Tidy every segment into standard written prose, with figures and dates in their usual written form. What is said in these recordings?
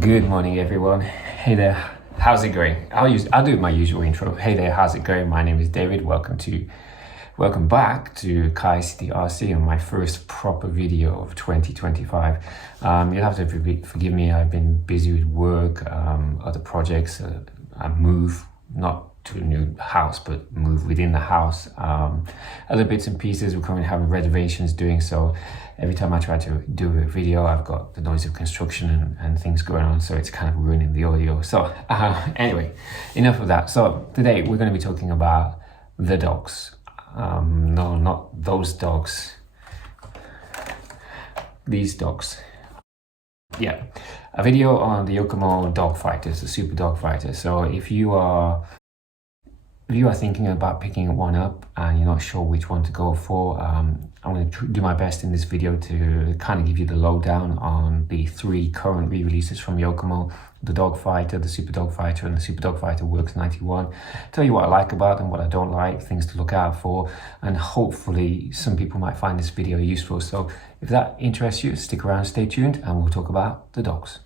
Good morning, everyone. Hey there, how's it going? I'll do my usual intro. Hey there, how's it going? My name is David. Welcome back to Kai City RC on my first proper video of 2025. You'll have to forgive me. I've been busy with work, other projects. I move not to a new house, but move within the house. Other bits and pieces. We're currently having renovations doing so. Every time I try to do a video, I've got the noise of construction and things going on, so it's kind of ruining the audio. So anyway, enough of that. So today we're going to be talking about the dogs. No, not those dogs. These dogs. Yeah, a video on the Yokomo Dog Fighter, the Super Dog Fighter. So if you are thinking about picking one up and you're not sure which one to go for, I'm going to do my best in this video to kind of give you the lowdown on the three current re-releases from Yokomo: the Dog Fighter, the Super Dog Fighter, and the Super Dog Fighter Works 91. Tell you what I like about them, what I don't like, things to look out for, and hopefully some people might find this video useful. So if that interests you, stick around, stay tuned, and we'll talk about the dogs.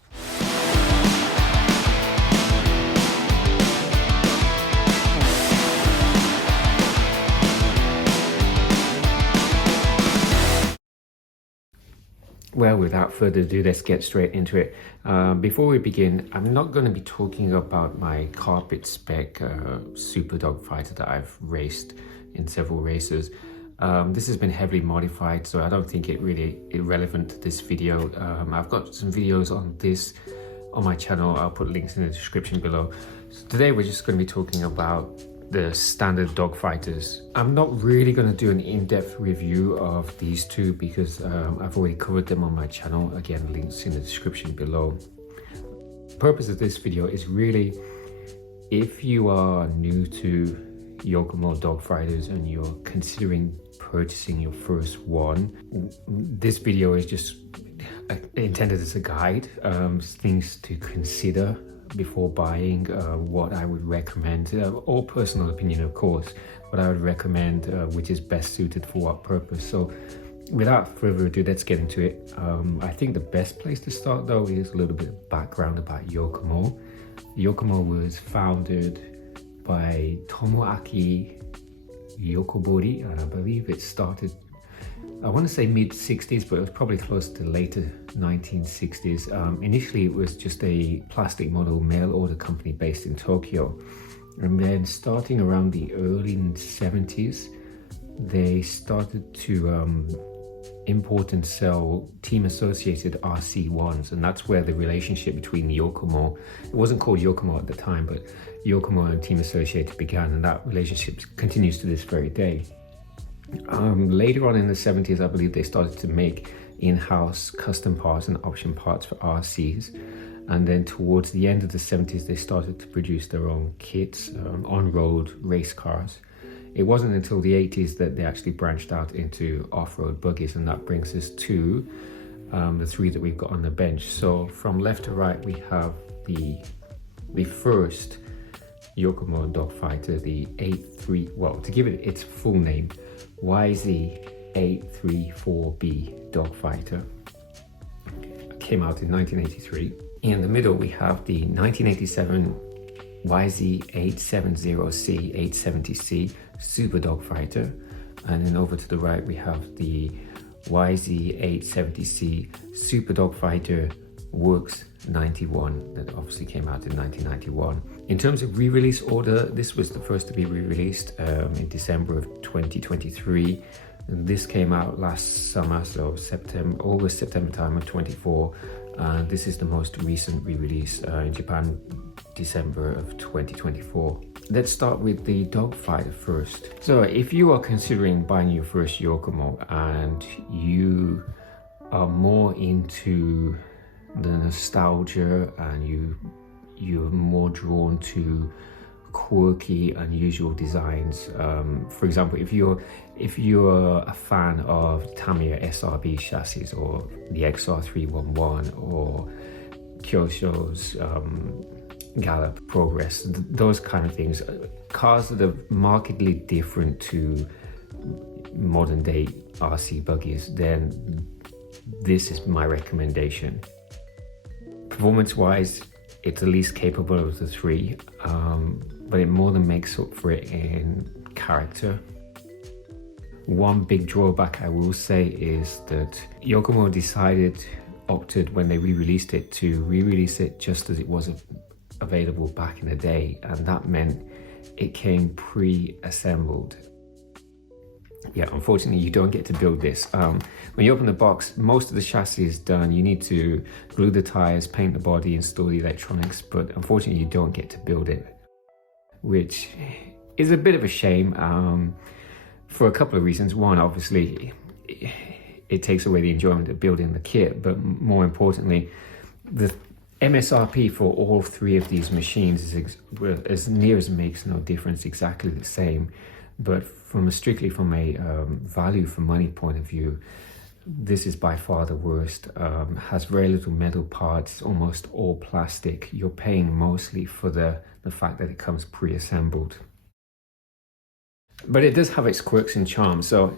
Well, without further ado, let's get straight into it. Before we begin, I'm not going to be talking about my carpet spec Super Dog Fighter that I've raced in several races. This has been heavily modified, so I don't think it really irrelevant to this video. I've got some videos on this on my channel. I'll put links in the description below. So today we're just going to be talking about the standard dog fighters. I'm not really going to do an in-depth review of these two because I've already covered them on my channel. Again, links in the description below. The purpose of this video is really, if you are new to Yokomo Dog Fighters and you're considering purchasing your first one, this video is just intended as a guide, things to consider before buying, what I would recommend, all personal opinion of course, what I would recommend, which is best suited for what purpose. So without further ado, let's get into it. I think the best place to start though is a little bit of background about Yokomo. Yokomo was founded by Tomoaki Yokobori, and I believe it started, I want to say mid-60s, but it was probably close to later 1960s. Initially, it was just a plastic model mail order company based in Tokyo. And then starting around the early 70s, they started to import and sell team-associated RC1s. And that's where the relationship between Yokomo, it wasn't called Yokomo at the time, but Yokomo and Team Associated began. And that relationship continues to this very day. Later on in the 70s, I believe they started to make in-house custom parts and option parts for RCs. And then towards the end of the 70s, they started to produce their own kits, on-road race cars. It wasn't until the 80s that they actually branched out into off-road buggies, and that brings us to the three that we've got on the bench. So from left to right, we have the first Yokomo Dog Fighter, the to give it its full name, YZ-834b Dog Fighter. Came out in 1983. In the middle, we have the 1987 YZ-870c 870c Super Dog Fighter. And then over to the right, we have the YZ-870c Super Dog Fighter Works 91, that obviously came out in 1991. In terms of re-release order, this was the first to be re-released in December of 2023. And this came out last summer, so August, September time of 24. This is the most recent re-release in Japan, December of 2024. Let's start with the Dog Fighter first. So if you are considering buying your first Yokomo and you are more into the nostalgia and you're more drawn to quirky, unusual designs, for example, if you're a fan of Tamiya SRB chassis or the XR311 or Kyosho's Gallop Progress, those kind of things, cars that are markedly different to modern day RC buggies, then this is my recommendation. Performance-wise, it's the least capable of the three, but it more than makes up for it in character. One big drawback I will say is that Yokomo opted when they re-released it to re-release it just as it was available back in the day, and that meant it came pre-assembled. Yeah, unfortunately you don't get to build this. When you open the box, most of the chassis is done. You need to glue the tires, paint the body, install the electronics, but unfortunately you don't get to build it, which is a bit of a shame. For a couple of reasons. One, obviously, it takes away the enjoyment of building the kit, but more importantly, the MSRP for all three of these machines is as near as makes no difference, exactly the same. But strictly from a value for money point of view, this is by far the worst. Has very little metal parts, almost all plastic. You're paying mostly for the fact that it comes pre-assembled. But it does have its quirks and charms. So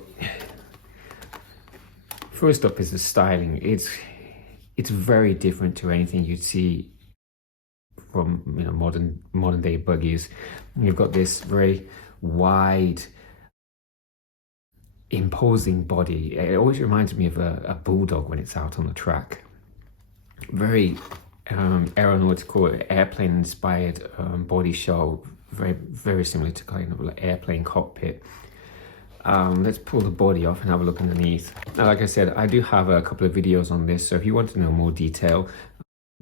first up is the styling. It's very different to anything you'd see from modern day buggies. You've got this very wide, imposing body. It always reminds me of a bulldog when it's out on the track. Very aeronautical, airplane inspired body show. Very similar to kind of like airplane cockpit. Let's pull the body off and have a look underneath. Now, like I said, I do have a couple of videos on this, so if you want to know more detail,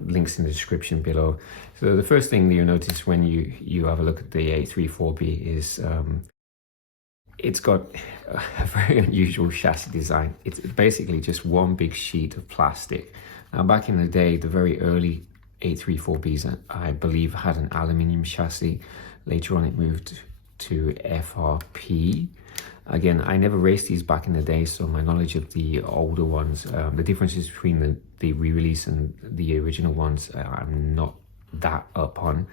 links in the description below. So the first thing that you'll notice when you have a look at the 834b is it's got a very unusual chassis design. It's basically just one big sheet of plastic. Now, back in the day, the very early 834bs, I believe, had an aluminium chassis. Later on, it moved to FRP. Again, I never raced these back in the day, so my knowledge of the older ones, the differences between the re-release and the original ones, I'm not that up on.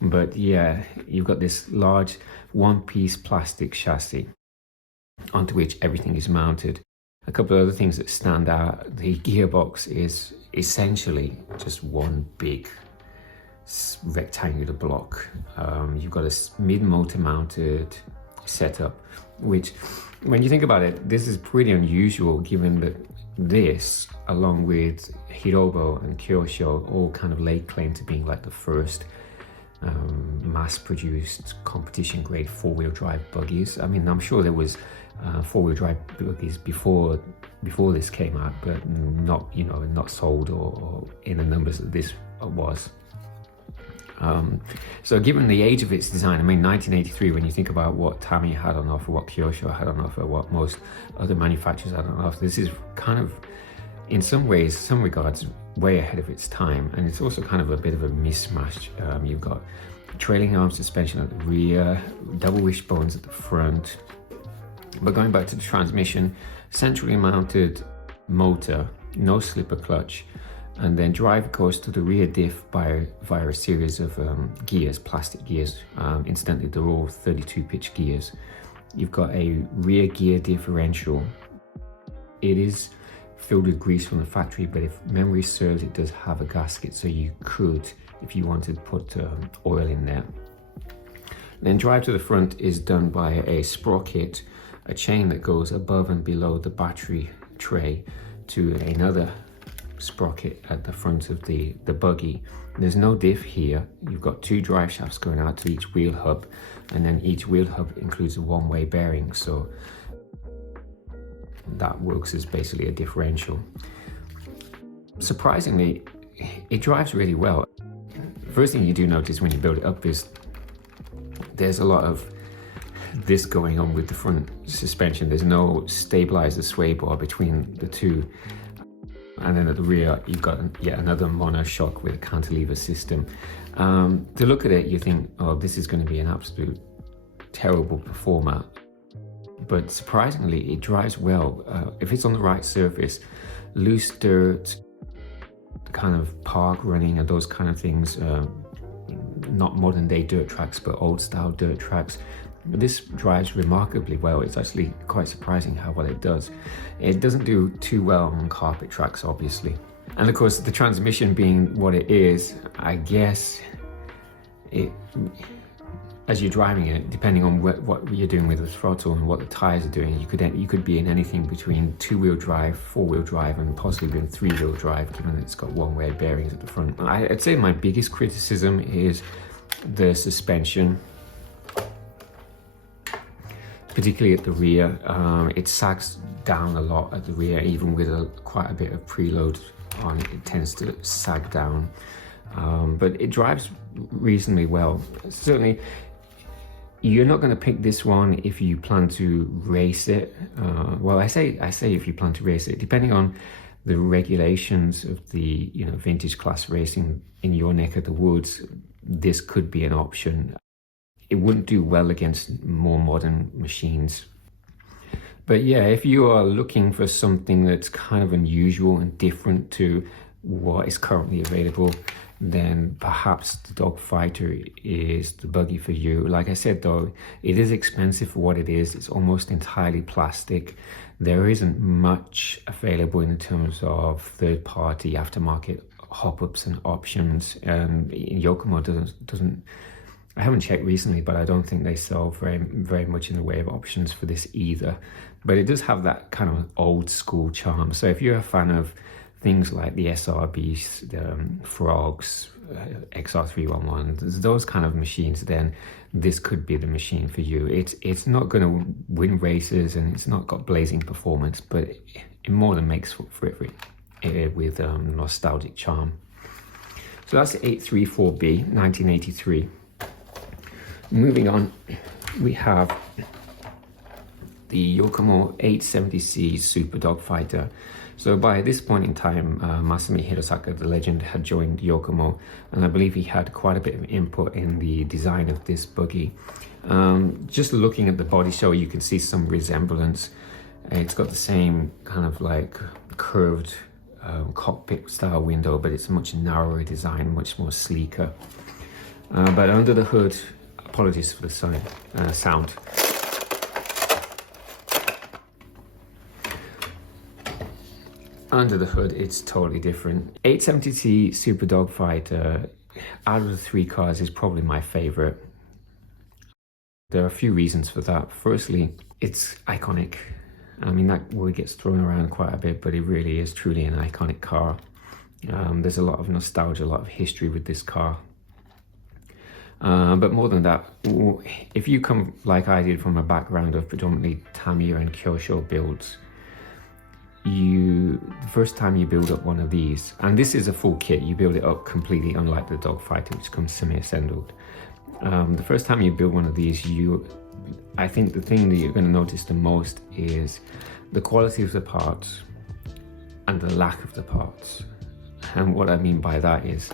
But yeah, you've got this large one-piece plastic chassis onto which everything is mounted. A couple of other things that stand out: the gearbox is essentially just one big rectangular block. You've got a mid-motor mounted setup, which, when you think about it, this is pretty unusual, given that this, along with Hirobo and Kyosho, all kind of laid claim to being like the first mass-produced competition-grade four-wheel drive buggies. I mean, I'm sure there was four-wheel drive buggies before this came out, but not sold or in the numbers that this was. So given the age of its design, I mean 1983, when you think about what Tamiya had on offer, what Kyosho had on offer, what most other manufacturers had on offer, this is kind of, in some ways, some regards, way ahead of its time. And it's also kind of a bit of a mismatch. You've got trailing arm suspension at the rear, double wishbones at the front. But going back to the transmission, centrally mounted motor, no slipper clutch, and then drive goes to the rear diff via a series of gears, plastic gears. Incidentally, they're all 32-pitch gears. You've got a rear gear differential. It is filled with grease from the factory, but if memory serves, it does have a gasket, so you could, if you wanted, put oil in there. Then drive to the front is done by a sprocket, a chain that goes above and below the battery tray to another sprocket at the front of the buggy. There's no diff here. You've got two drive shafts going out to each wheel hub, and then each wheel hub includes a one-way bearing, so that works as basically a differential. Surprisingly, it drives really well. First thing you do notice when you build it up is there's a lot of this going on with the front suspension. There's no stabilizer sway bar between the two. And then at the rear, you've got yet another monoshock with a cantilever system. To look at it, you think, oh, this is going to be an absolute terrible performer. But surprisingly, it drives well. If it's on the right surface, loose dirt, kind of park running and those kind of things, not modern day dirt tracks, but old style dirt tracks, this drives remarkably well. It's actually quite surprising how well it does. It doesn't do too well on carpet tracks, obviously. And of course, the transmission being what it is, I guess it, as you're driving it, depending on what you're doing with the throttle and what the tires are doing, you could be in anything between two-wheel drive, four-wheel drive, and possibly even three-wheel drive, given that it's got one-way bearings at the front. I'd say my biggest criticism is the suspension, particularly at the rear. It sags down a lot at the rear, even with quite a bit of preload on it. It tends to sag down, but it drives reasonably well. Certainly, you're not going to pick this one if you plan to race it. Well, I say if you plan to race it, depending on the regulations of the vintage class racing in your neck of the woods, this could be an option. It wouldn't do well against more modern machines. But yeah, if you are looking for something that's kind of unusual and different to what is currently available, then perhaps the Dog Fighter is the buggy for you. Like I said though, it is expensive for what it is. It's almost entirely plastic. There isn't much available in terms of third-party aftermarket hop-ups and options. Yokomo doesn't. I haven't checked recently, but I don't think they sell very much in the way of options for this either. But it does have that kind of old school charm. So if you're a fan of things like the SRBs, the Frogs, XR311, those kind of machines, then this could be the machine for you. It's not going to win races and it's not got blazing performance, but it more than makes for it with nostalgic charm. So that's the 834b, 1983. Moving on, we have the Yokomo 870c Super Dog Fighter. So by this point in time, Masami Hirosaka, the legend, had joined Yokomo, and I believe he had quite a bit of input in the design of this buggy. Just looking at the body show, you can see some resemblance. It's got the same kind of like curved cockpit style window, but it's a much narrower design, much more sleeker. But under the hood, apologies for the sound. Under the hood, it's totally different. 870c Super Dog Fighter, out of the three cars, is probably my favorite. There are a few reasons for that. Firstly, it's iconic. I mean, that word gets thrown around quite a bit, but it really is truly an iconic car. There's a lot of nostalgia, a lot of history with this car. But more than that, if you come like I did from a background of predominantly Tamiya and Kyosho builds, the first time you build up one of these, and this is a full kit, you build it up completely, unlike the Dog Fighter, which comes semi-assembled. The first time you build one of these, I think the thing that you're going to notice the most is the quality of the parts and the lack of the parts. And what I mean by that is,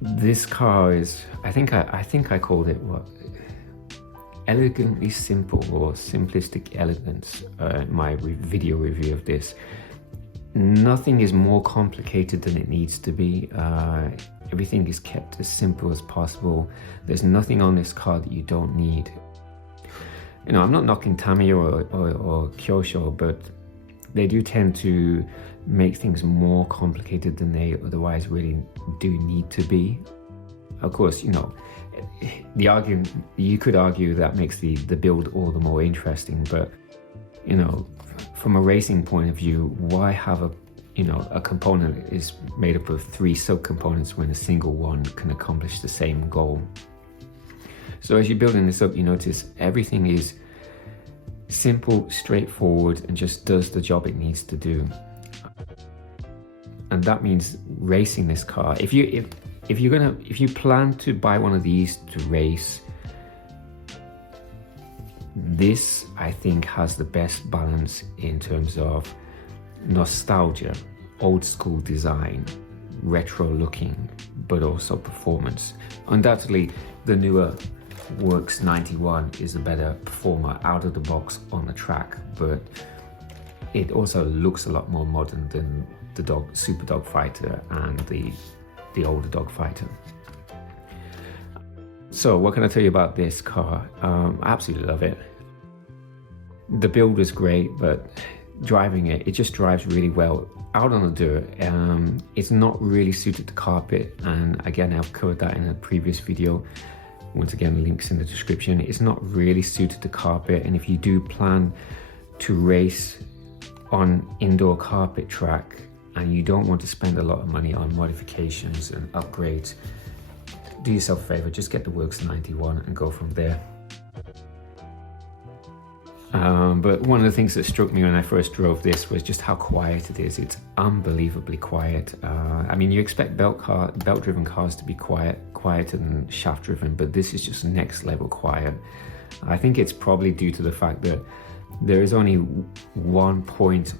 this car is, I think I called it what? Elegantly simple, or simplistic elegance, my video review of this. Nothing is more complicated than it needs to be. Everything is kept as simple as possible. There's nothing on this car that you don't need. I'm not knocking Tamiya or Kyosho, but they do tend to make things more complicated than they otherwise really do need to be. Of course, you could argue that makes the build all the more interesting, but from a racing point of view, why have a component that is made up of three subcomponents when a single one can accomplish the same goal? So as you're building this up, you notice everything is simple, straightforward, and just does the job it needs to do. And that means racing this car. If you plan to buy one of these to race, this I think has the best balance in terms of nostalgia, old school design, retro looking, but also performance. Undoubtedly, the newer Works 91 is a better performer out of the box on the track, but it also looks a lot more modern than the Super Dog Fighter and the older Dog Fighter. So what can I tell you about this car? I absolutely love it. The build is great, but driving it just drives really well. out on the dirt. It's not really suited to carpet, and again, I've covered that in a previous video. Once again, links in the description. It's not really suited to carpet, and if you do plan to race on indoor carpet track and you don't want to spend a lot of money on modifications and upgrades, do yourself a favor, just get the Works 91 and go from there. But one of the things that struck me when I first drove this was just how quiet it is. It's unbelievably quiet. I mean, you expect belt-driven cars to be quieter than shaft-driven, but this is just next level quiet. I think it's probably due to the fact that there is only one point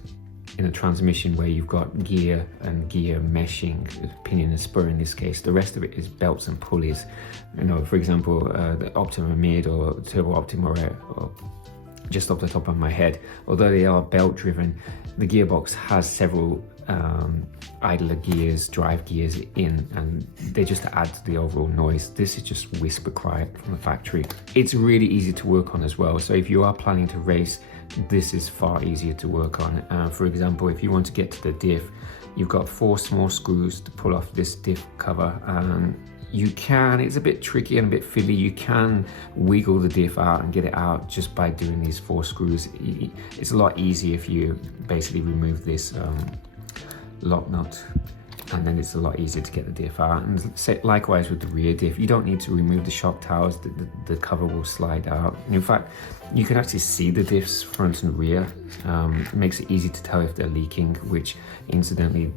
in a transmission where you've got gear and gear meshing, pinion and spur in this case. The rest of it is belts and pulleys. You know, for example, the Optima Mid or Turbo Optima, or just off the top of my head, although they are belt driven, the gearbox has several idler gears, drive gears in, and they just add to the overall noise. This is just whisper quiet from the factory. It's really easy to work on as well. So if you are planning to race, this is far easier to work on. For example, if you want to get to the diff, you've got 4 small screws to pull off this diff cover. You can, it's a bit tricky and a bit fiddly, you can wiggle the diff out and get it out just by doing these 4 screws. It's a lot easier if you basically remove this lock nut, and then it's a lot easier to get the diff out. And likewise with the rear diff, you don't need to remove the shock towers, the cover will slide out. And in fact, you can actually see the diffs front and rear. It makes it easy to tell if they're leaking, which incidentally,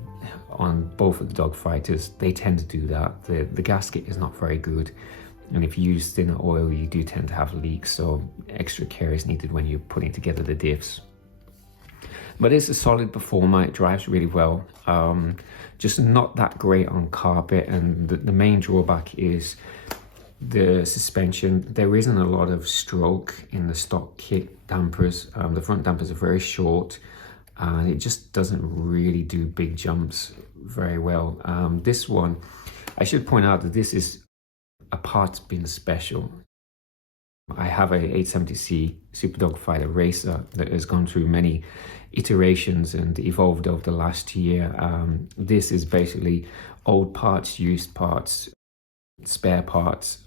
on both of the Dog Fighters, they tend to do that. The gasket is not very good, and if you use thinner oil, you do tend to have leaks, so extra care is needed when you're putting together the diffs. But it's a solid performer, it drives really well. Just not that great on carpet, and the main drawback is the suspension. There isn't a lot of stroke in the stock kit dampers. The front dampers are very short, and it just doesn't really do big jumps very well. This one, I should point out that this is a parts bin special. I have a 870c Super Dog Fighter racer that has gone through many iterations and evolved over the last year. This is basically old parts, used parts, spare parts,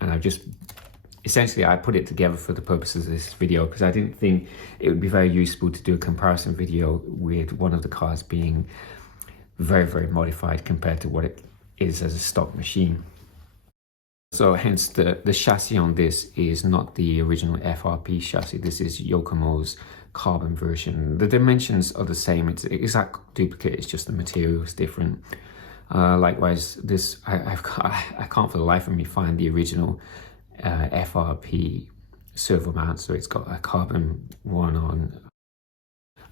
and I've just essentially, I put it together for the purposes of this video because I didn't think it would be very useful to do a comparison video with one of the cars being very, very modified compared to what it is as a stock machine. So hence the chassis on this is not the original FRP chassis. This is Yokomo's carbon version. The dimensions are the same. It's an exact duplicate. It's just the material is different. Likewise, this I can't for the life of me find the original FRP servo mount, so it's got a carbon one on.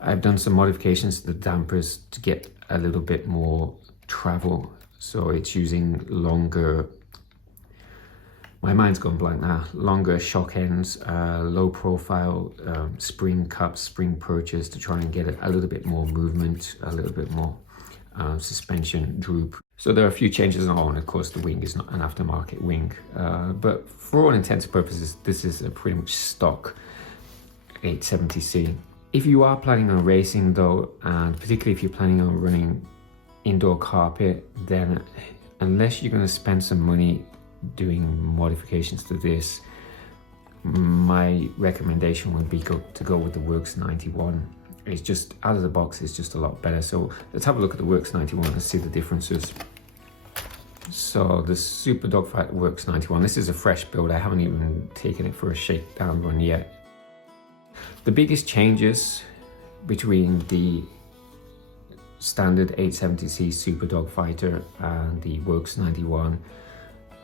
I've done some modifications to the dampers to get a little bit more travel, so it's using longer, my mind's gone blank now, longer shock ends, low profile spring cups, spring perches to try and get a little bit more movement, a little bit more suspension droop. So there are a few changes on. Of course, the wing is not an aftermarket wing, but for all intents and purposes, this is a pretty much stock 870c. If you are planning on racing though, and particularly if you're planning on running indoor carpet, then unless you're going to spend some money doing modifications to this, my recommendation would be to go with the Works 91. It's just, out of the box, it's just a lot better. So let's have a look at the Works 91 and see the differences. So the Super Dog Fighter Works 91, this is a fresh build. I haven't even taken it for a shakedown run yet. The biggest changes between the standard 870c Super Dog Fighter and the Works 91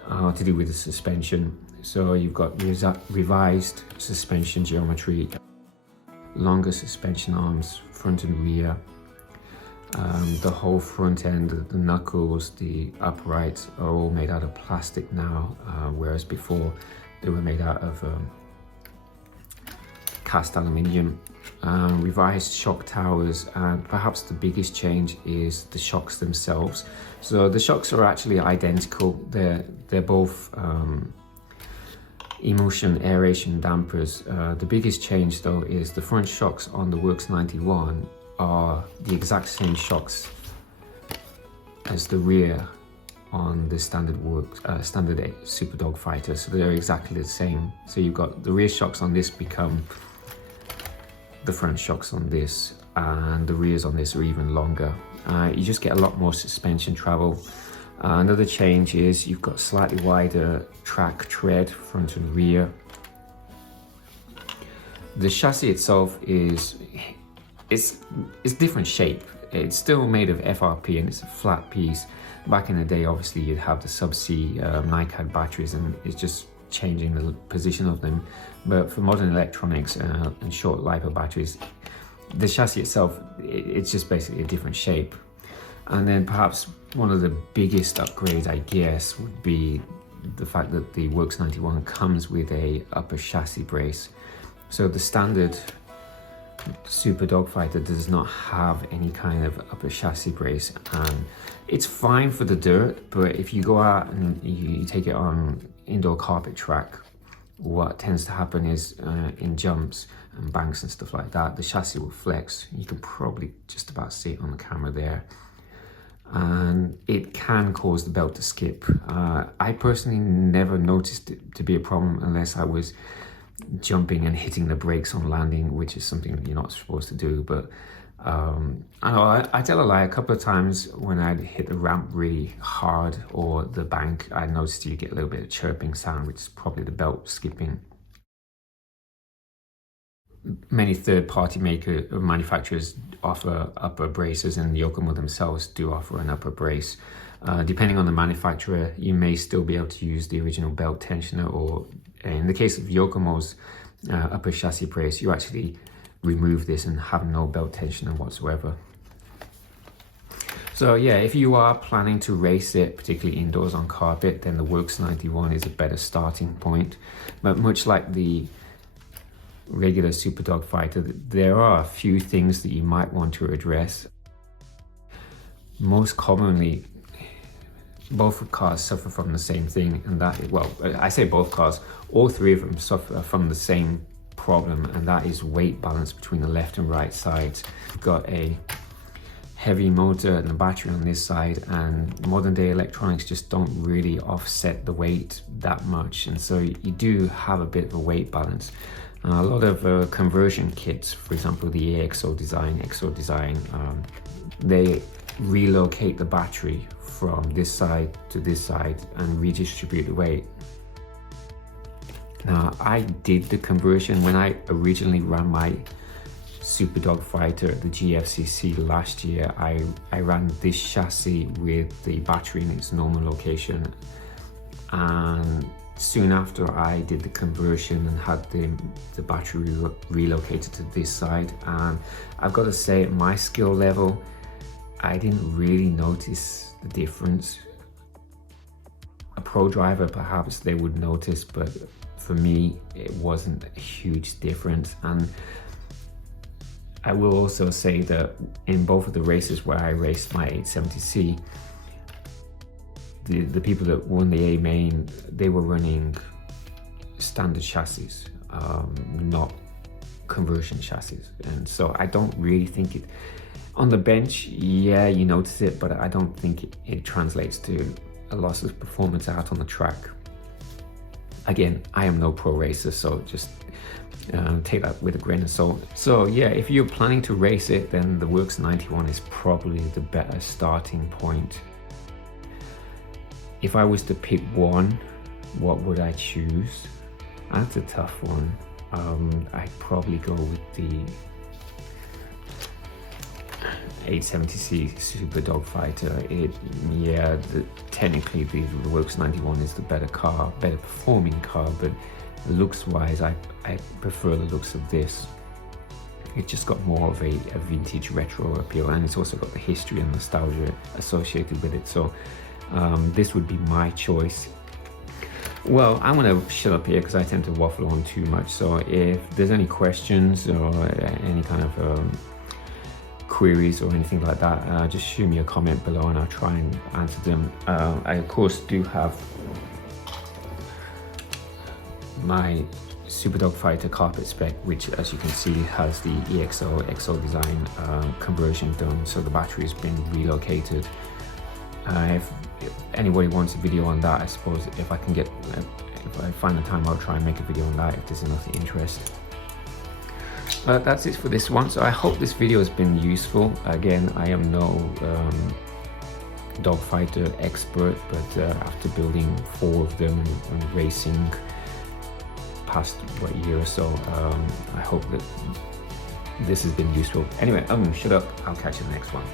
are to do with the suspension. So you've got revised suspension geometry, longer suspension arms, front and rear. The whole front end, the knuckles, the uprights are all made out of plastic now, whereas before they were made out of cast aluminium. Revised shock towers, and perhaps the biggest change is the shocks themselves. So the shocks are actually identical. They're both emulsion aeration dampers. The biggest change though is the front shocks on the Works 91 are the exact same shocks as the rear on the standard Super Dog Fighter, so they're exactly the same. So you've got the rear shocks on this become the front shocks on this, and the rears on this are even longer. You just get a lot more suspension travel. Another change is you've got slightly wider track tread front and rear. The chassis itself is different shape. It's still made of FRP and it's a flat piece. Back in the day, obviously, you'd have the sub-C NiCad batteries, and it's just changing the position of them. But for modern electronics and short LiPo batteries, the chassis itself, it's just basically a different shape. And then perhaps one of the biggest upgrades, I guess, would be the fact that the Works 91 comes with a upper chassis brace. So the standard Super Dog Fighter does not have any kind of upper chassis brace, and it's fine for the dirt, but if you go out and you take it on indoor carpet track, what tends to happen is in jumps and banks and stuff like that, the chassis will flex. You can probably just about see it on the camera there, and it can cause the belt to skip. I personally never noticed it to be a problem unless I was jumping and hitting the brakes on landing, which is something you're not supposed to do. But I tell a lie, a couple of times when I'd hit the ramp really hard or the bank, I noticed you get a little bit of chirping sound, which is probably the belt skipping. Many third-party manufacturers offer upper braces, and Yokomo themselves do offer an upper brace. Depending on the manufacturer, you may still be able to use the original belt tensioner, or in the case of Yokomo's upper chassis brace, you actually remove this and have no belt tensioner whatsoever. So yeah, if you are planning to race it, particularly indoors on carpet, then the Works 91 is a better starting point. But much like the regular Super Dog Fighter, there are a few things that you might want to address. Most commonly, both cars suffer from the same thing, and that, well, I say both cars, all three of them suffer from the same problem, and that is weight balance between the left and right sides. You've got a heavy motor and a battery on this side, and modern day electronics just don't really offset the weight that much, and so you do have a bit of a weight balance. A lot of conversion kits, for example the EXO design, they relocate the battery from this side to this side and redistribute the weight. Now, I did the conversion when I originally ran my Super Dog Fighter at the GFCC last year. I ran this chassis with the battery in its normal location, and soon after I did the conversion and had the battery relocated to this side, and I've got to say, at my skill level, I didn't really notice the difference. A pro driver, perhaps they would notice, but for me, it wasn't a huge difference. And I will also say that in both of the races where I raced my 870c, the people that won the A main, they were running standard chassis, not conversion chassis. And so I don't really think it, on the bench, yeah, you notice it, but I don't think it translates to a loss of performance out on the track. Again, I am no pro racer, so just take that with a grain of salt. So yeah, if you're planning to race it, then the Works 91 is probably the better starting point. If I was to pick one, what would I choose? That's a tough one. I'd probably go with the 870c Super Dog Fighter. Technically the Works 91 is the better car, better performing car, but looks wise, I prefer the looks of this. It's just got more of a vintage retro appeal, and it's also got the history and nostalgia associated with it. So this would be my choice. Well, I'm gonna shut up here because I tend to waffle on too much. So if there's any questions or any kind of queries or anything like that, just shoot me a comment below and I'll try and answer them. I of course do have my Super Dog Fighter carpet spec, which as you can see has the EXO XO design conversion done, so the battery has been relocated. If anybody wants a video on that, I suppose if I find the time, I'll try and make a video on that if there's enough interest. But that's it for this one. So I hope this video has been useful. Again, I am no dog fighter expert, but after building 4 of them and racing past year or so, I hope that this has been useful. Anyway, I'm gonna shut up. I'll catch you in the next one.